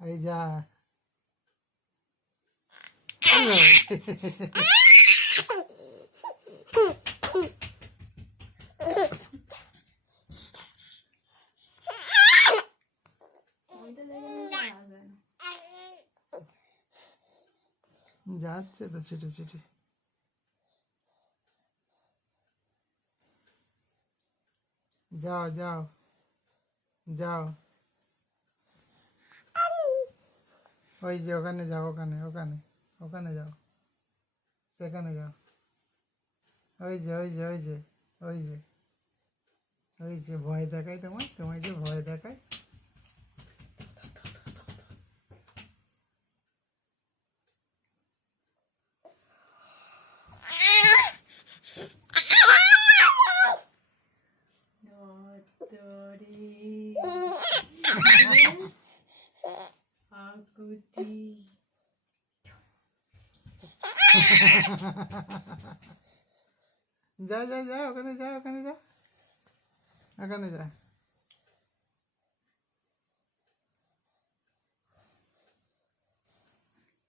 এই যা যাচ্ছে তো ছুটে ছুটে। যাও যাও যাও, ওই যে ওখানে যাও, ওখানে ওখানে ওখানে যাও, সেখানে যাও, ওই যে ওই যে ওই যে ওই যে ওই যে ভয় দেখায় তোমায়, তোমায় যে ভয় দেখায়। যা যা যা, ওখানে যা, ওখানে যা, ওখানে যা।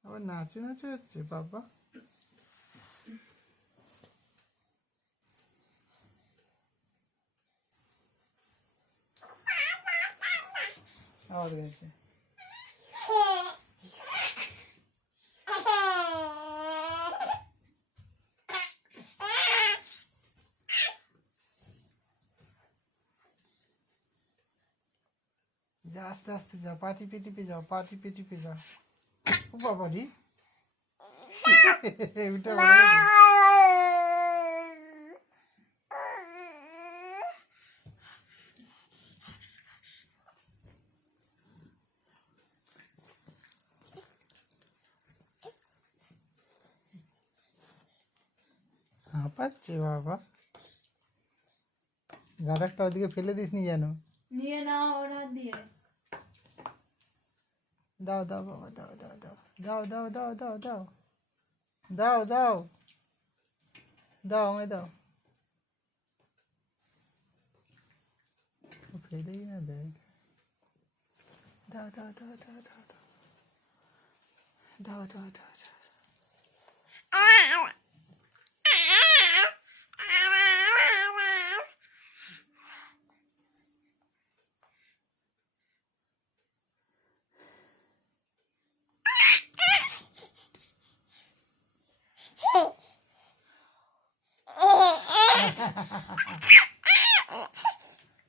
আবার নাচু নাচু হচ্ছে বাবা। আবার গেছে। যা আস্তে আস্তে যাও, পা টিপে টিপে যাও, পা টিপে টিপে যাও। ও বাবা রে, উঠে হাঁপাচ্ছে বাবা। গাড়ারটা ওদিকে ফেলে দিস নি যেন। নিয়ে নাও ওরা দিয়ে। দাও দাও বাবা, দাও দাও দাও দাও দাও দাও দাও দাও দাও দাও দাও, আমায় দাও। ফেলেই না দেয়। দাও দাও দাও দাও দাও দাও দাও দাও দাও।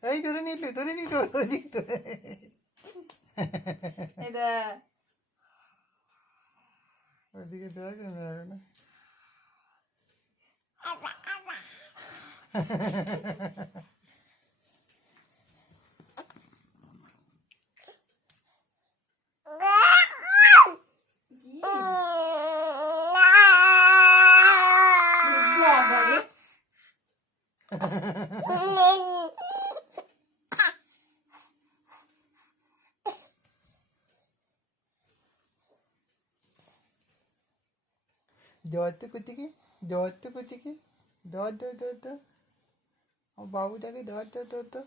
এই ধরে নিল, ধরে নিল, ওইদিকে দেখ না। ধরতে কোথেকে, ধরতে কোথেকে, ধর ধর ধর ধর, আমার বাবুটাকে ধর ধর ধর ধর।